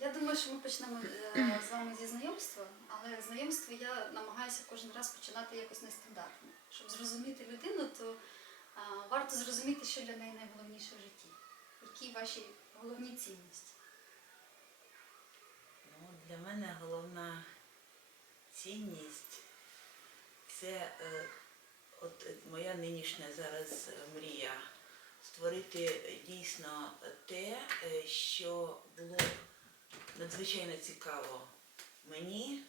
Я думаю, що ми почнемо е, з вами зі знайомства, але знайомство я намагаюся кожен раз починати якось нестандартно. Щоб зрозуміти людину, то варто зрозуміти, що для неї найголовніше в житті. Які ваші головні цінності? Ну, для мене головна цінність це е, от е, моя нинішня зараз мрія створити дійсно те, е, що було надзвичайно цікаво мені,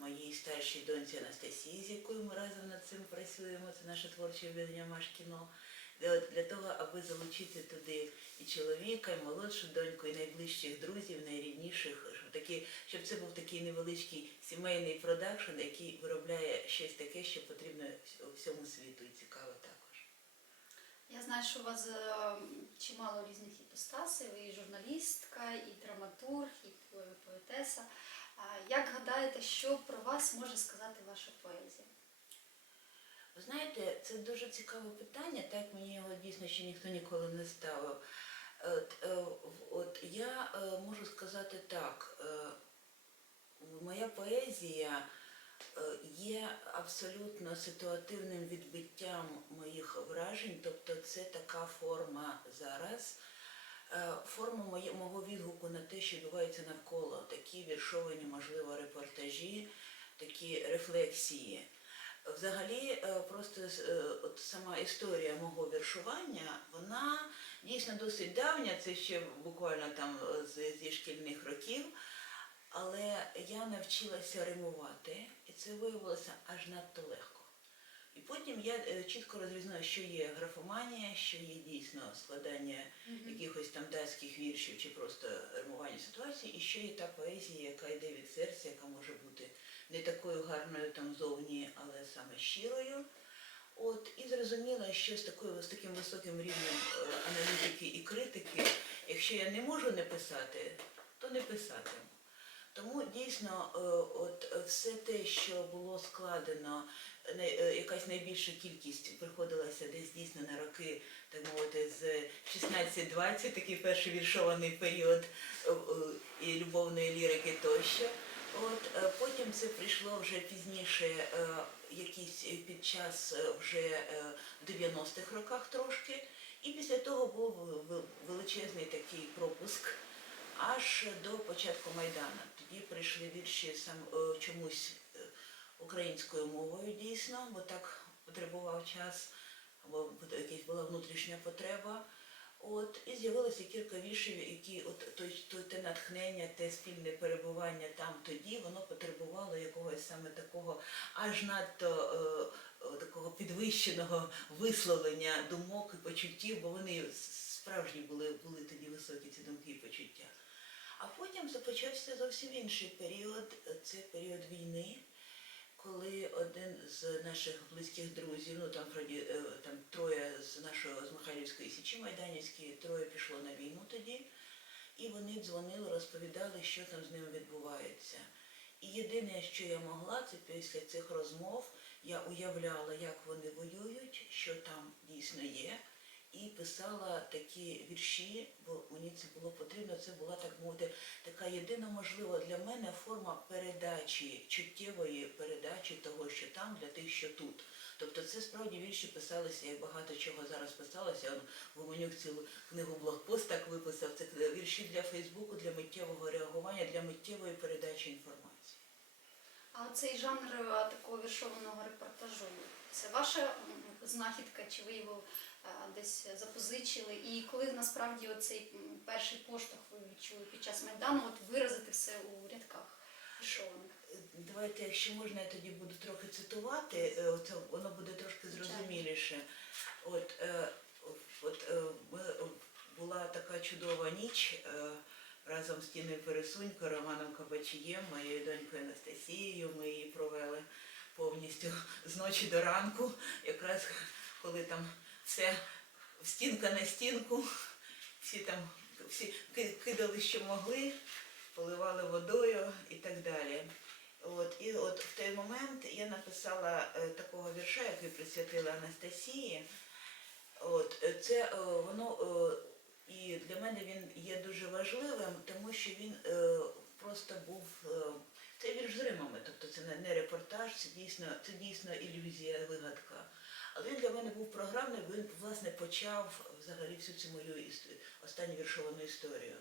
моїй старшій доньці Анастасії, з якою ми разом над цим працюємо. Це наше творче об'єднання Машкіно. Для, того, аби залучити туди і чоловіка, і молодшу доньку, і найближчих друзів, найрідніших, щоб такі, щоб це був такий невеличкий сімейний продакшн, який виробляє щось таке, що потрібно всьому світу і цікаво також. Я знаю, що у вас е, чимало різних іпостасів, і журналістка, і драматург, і поетеса. Як гадаєте, що про вас може сказати ваша поезія? Ви знаєте, це дуже цікаве питання, так мені його дійсно ще ніхто ніколи не ставив. От, е, от я е, можу сказати так, е, моя поезія є абсолютно ситуативним відбиттям моїх вражень, тобто це така форма зараз. е, Форма мого відгуку на те, що відбувається навколо, такі віршовані, можливо, репортажі, такі рефлексії. Взагалі, е, просто е, от сама історія мого віршування, вона дійсно досить давня, це ще буквально там е, зі шкільних років. Але я навчилася римувати, і це виявилося аж надто легко. І потім я е, чітко розрізняю, що є графоманія, що є дійсно складання якихось там датських віршів чи просто римування ситуації, і що є та поезія, яка йде від серця, яка може бути не такою гарною там зовні, але саме щирою. От і зрозуміла, що з такою з таким високим рівнем е, аналітики і критики, якщо я не можу не писати, то не писатиму. Тому дійсно, е, от е, все те, що було складено, е, якась найбільша кількість приходилася десь дійсно на роки, так мовити, з 16-20, такий перший віршований період і любовної лірики тощо. От потім це прийшло вже пізніше, е, під час вже в 90-х роках трошки. І після того був величезний такий пропуск аж до початку Майдану. Тоді прийшли вірші сам е, чомусь е, українською мовою дійсно, бо так потребував час, або якась була внутрішня потреба. От, і з'явилося кілька віршів, які от той, той, те натхнення, те спільне перебування там тоді, воно потребувало якогось саме такого аж надто е, е, такого підвищеного висловлення думок і почуттів, бо вони справжні були, були тоді високі ці думки і почуття. А потім започався зовсім інший період, це період війни, коли один з наших близьких друзів, ну там е, там троє з нашого з Михайлівської січі Майданівської, троє пішло на війну тоді, і вони дзвонили, розповідали, що там з ними відбувається. І єдине, що я могла, це після цих розмов я уявляла, як вони воюють, що там дійсно є, і писала такі вірші, бо мені це було потрібно. Це була так мовити, така єдина можлива для мене форма передачі, чуттєвої передачі того, що там, для тих, що тут. Тобто це справді вірші писалися, як багато чого зараз писалося. Гуменюк цілу книгу блокпост так виписав. Це вірші для Фейсбуку, для миттєвого реагування, для миттєвої передачі інформації. А цей жанр такого віршованого репортажу це ваша знахідка, чи ви його е, десь запозичили? І коли насправді оцей перший поштовх ви відчули під час майдану, от виразити все у рядках віршованих? Давайте, якщо можна, я тоді буду трохи цитувати, е, оце воно буде трошки зрозуміліше. От, е, от е, е, була така чудова ніч е, разом з Тіною Пересунько, Романом Кабачієм, моєю донькою Анастасією. Ми її провели повністю з ночі до ранку, якраз коли там все стінка на стінку, всі там всі кидали, що могли, поливали водою і так далі. От, і от в той момент я написала е, такого вірша, який присвятила Анастасії. От, е, це е, воно і для мене він є дуже важливим, тому що він просто був. Це вірш з римами, тобто це не, репортаж, це дійсно, це дійсно ілюзія, вигадка. Але він для мене був програмний, бо він власне почав взагалі всю цю мою останню віршовану історію.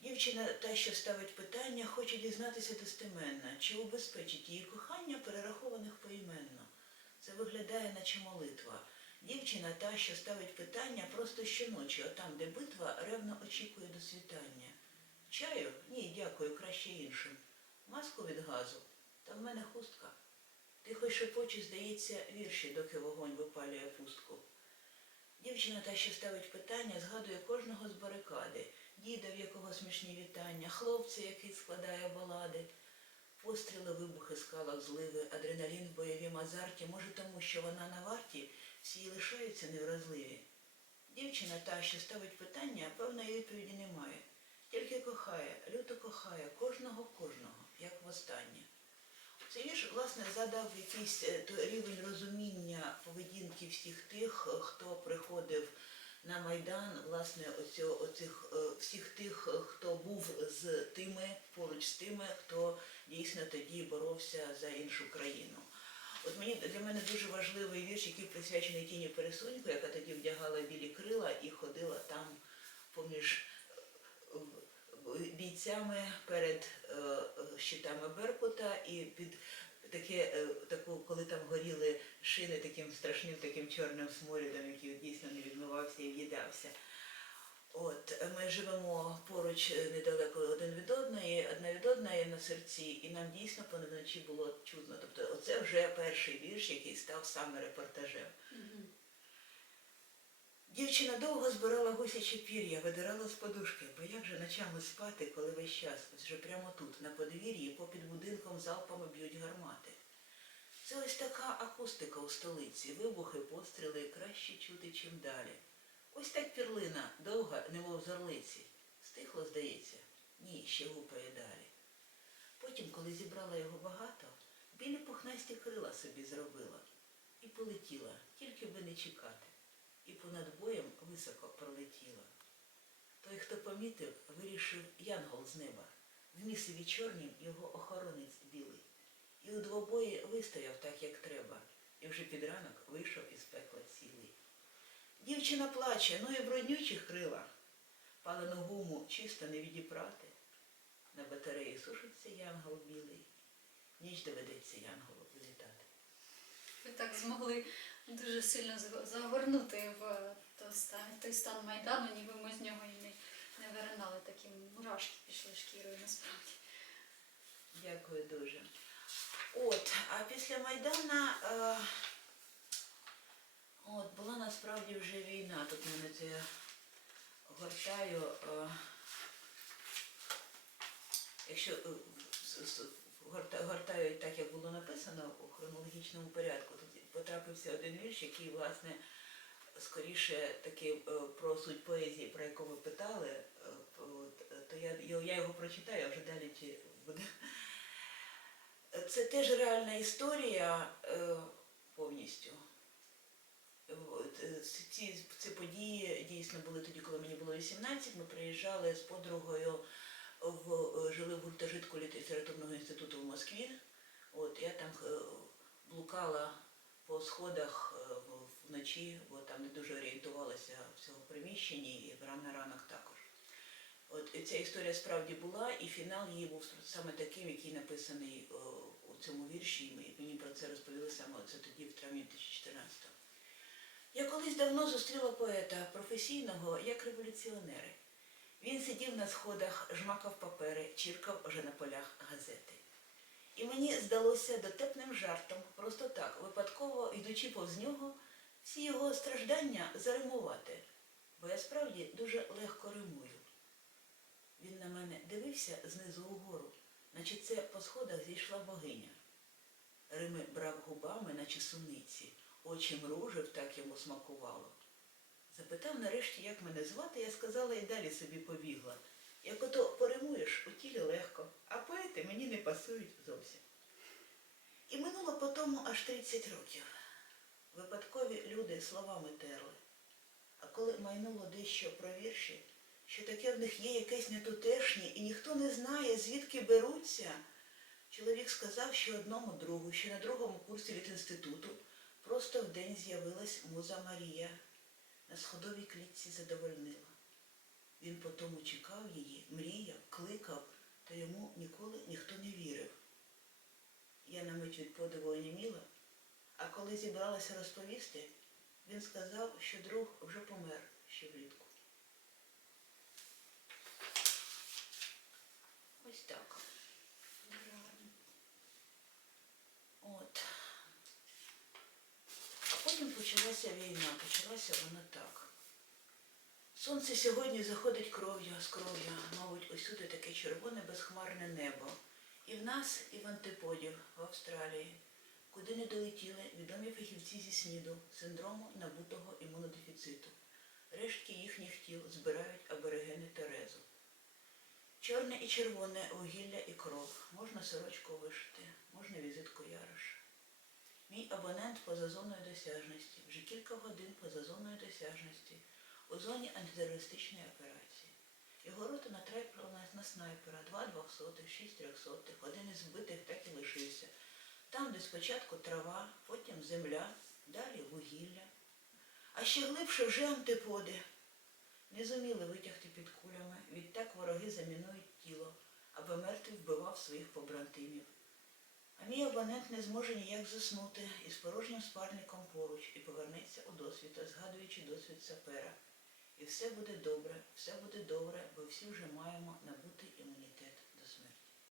Дівчина, та, що ставить питання, хоче дізнатися достеменно, чи убезпечить її кохання перерахованих поіменно. Це виглядає, наче молитва. Дівчина, та, що ставить питання, просто щоночі, отам, де битва, ревно очікує до світання. Чаю? Ні, дякую. Маску від газу, та в мене хустка. Тихо й шепоче, здається, вірші, доки вогонь випалює пустку. Дівчина та, що ставить питання, згадує кожного з барикади, діда, в якого смішні вітання, хлопця, який складає балади. Постріли, вибухи, скалах, зливи, адреналін в бойовім азарті, може тому, що вона на варті, всі лишаються невразливі. Дівчина та, що ставить питання, певної відповіді немає. Тільки кохає, люто кохає кожного кожного, як востаннє. Цей вірш, власне, задав якийсь е, рівень розуміння поведінки всіх тих, е, хто приходив на Майдан, власне, оцього, оцих, е, всіх тих, хто був з тими, поруч з тими, хто дійсно тоді боровся за іншу країну. От мені для мене дуже важливий вірш, який присвячений тіні Пересунько, яка тоді вдягала білі крила і ходила там поміж бійцями перед щитами Беркута і під таке, е, таку, коли там горіли шини таким страшним таким чорним сморідом, який дійсно не відмивався і в'їдався. От ми живемо поруч е, недалеко один від одної, одна від одної на серці, і нам дійсно поночі було чудно. Тобто, оце вже перший вірш, який став саме репортажем. Дівчина довго збирала гусячі пір'я, видирала з подушки, бо як же ночами спати, коли весь час, ось вже прямо тут, на подвір'ї, попід будинком залпами б'ють гармати. Це ось така акустика у столиці, вибухи, постріли краще чути, чим далі. Ось так пірлина, довга, немов з орлиці. Стихло, здається, ні, ще гупає далі. Потім, коли зібрала його багато, білі пухнасті крила собі зробила і полетіла, тільки би не чекати і понад боєм високо пролетіла. Той, хто помітив, вирішив янгол з неба. В місиві чорнім його охоронець білий. І у двобої вистояв так, як треба, і вже під ранок вийшов із пекла цілий. Дівчина плаче, ну і в роднючих крила. Палену гуму чисто не відіпрати. На батареї сушиться янгол білий. Ніч доведеться янголу вилітати. Ви так змогли дуже сильно загорнути в той стан, Майдану, ніби ми з нього і не, виринали. Такі мурашки пішли шкірою насправді. Дякую дуже. От, а після Майдана е, от, була насправді вже війна. Тут мене це гортаю. Е, якщо е, с- с- горта- гортаю так, як було написано у хронологічному порядку, тут потрапився один вірш, який, власне, скоріше таки е, про суть поезії, про яку ви питали, е, е, то я, я, його прочитаю, а вже далі чи буде. Це теж реальна історія повністю. Ці, ці події дійсно були тоді, коли мені було 18. Ми приїжджали з подругою в е, жили в гуртожитку літературного інституту в Москві. От я там е, блукала по сходах е, вночі, бо там не дуже орієнтувалася в цьому приміщенні, і рано ранок також. От і ця історія справді була, і фінал її був саме таким, який написаний у цьому вірші. І мені про це розповіли саме оце тоді, в травні 2014-го. Я колись давно зустріла поета професійного як революціонери. Він сидів на сходах, жмакав папери, чіркав вже на полях газети. І мені здалося дотепним жартом, просто так, випадково йдучи повз нього, всі його страждання заримувати, бо я справді дуже легко римую. Він на мене дивився знизу угору, наче це по сходах зійшла богиня. Рими брав губами, наче суниці, очі мружив, так йому смакувало. Запитав нарешті, як мене звати, я сказала і далі собі побігла. Як ото поримуєш, у тілі легко, а поети мені не пасують зовсім. І минуло по тому аж 30 років. Випадкові люди словами терли. А коли майнуло дещо про вірші, що таке в них є якесь нетутешнє, і ніхто не знає, звідки беруться. Чоловік сказав, що одному другу, що на другому курсі літінституту просто вдень з'явилась муза Марія. На сходовій клітці задовольнила. Він потому чекав її, мріяв, кликав, та йому ніколи ніхто не вірив. Я на мить від подиву оніміла, а коли зібралася розповісти, він сказав, що друг вже помер ще влітку. Ось так. Дуже гарно. От. А потім почалася війна, почалася вона так. Сонце сьогодні заходить кров'ю, з кров'ю, мабуть, усюди таке червоне безхмарне небо. І в нас, і в антиподів в Австралії, куди не долетіли відомі фахівці зі СНІДу, синдрому набутого імунодефіциту. Рештки їхніх тіл збирають аборигени Терезу. Чорне і червоне вугілля і кров. Можна сорочку вишити, можна візитку Ярош. Мій абонент поза зоною досяжності, вже кілька годин поза зоною досяжності, у зоні антитерористичної операції. Його рота натрапила на снайпера, два двохсотих, шість трьохсотих, один із вбитих так і лишився. Там, де спочатку трава, потім земля, далі вугілля. А ще глибше вже антиподи. Не зуміли витягти під кулями, відтак вороги замінують тіло, аби мертвий вбивав своїх побратимів. Мій абонент не зможе ніяк заснути із порожнім спальником поруч і повернеться у досвіта, згадуючи досвід сапера. І все буде добре, все буде добре, бо всі вже маємо набути імунітет.